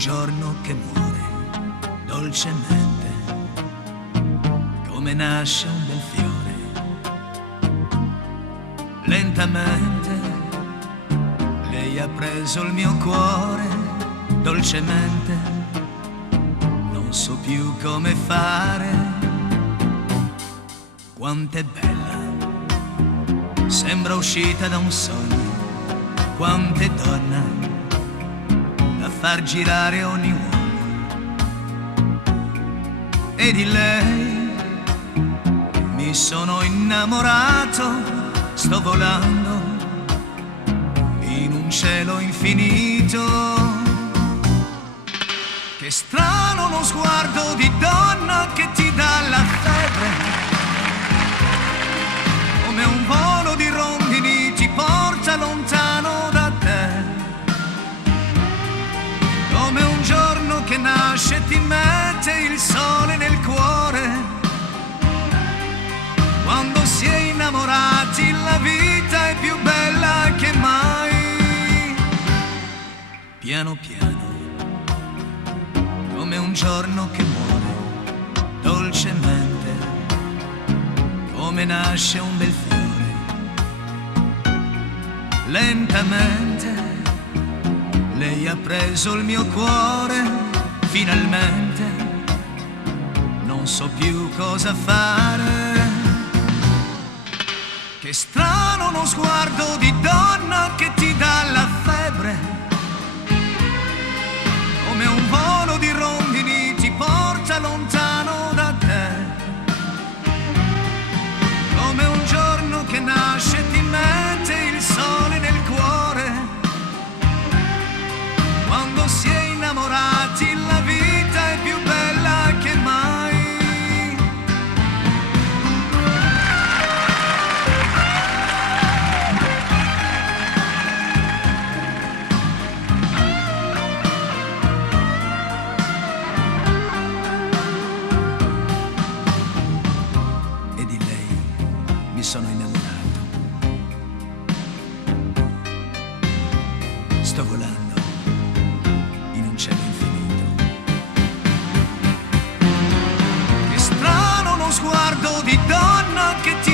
giorno che muore dolcemente, come nasce un bel fiore. Lentamente lei ha preso il mio cuore, dolcemente, non so più come fare. Quant'è bella, sembra uscita da un sogno, quant'è donna da far girare ogni uomo. E di lei mi sono innamorato, sto volando in un cielo infinito. Che strano lo sguardo di donna che ti dà la febbre, come un volo di rondini ti porta lontano da te, come un giorno che nasce e ti mette il sole nel cuore. Quando si è innamorati la vita è più bella che mai. Piano piano, come un giorno che muore dolcemente, come nasce un bel fiore. Lentamente lei ha preso il mio cuore, finalmente non so più cosa fare. Che strano lo sguardo di donna che ti dà la febbre, come un volo di rondini ti porta lontano da te, come un giorno che nasce e ti mette il sole nel cuore. Quando si è innamorati la vita è più bella che mai. E di lei mi sono innamorato, sto volando in un cielo infinito. Che strano lo sguardo di donna che ti